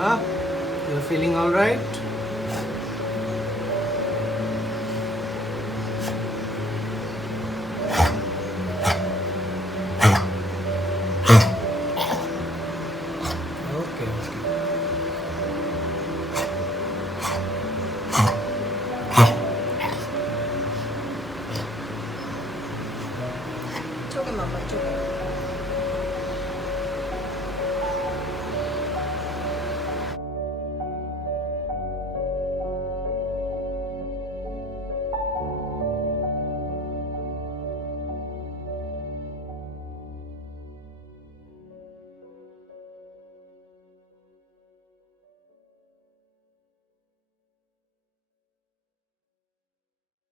Fatima, you're feeling all right? Okay, okay. It's okay, Mama. It's okay.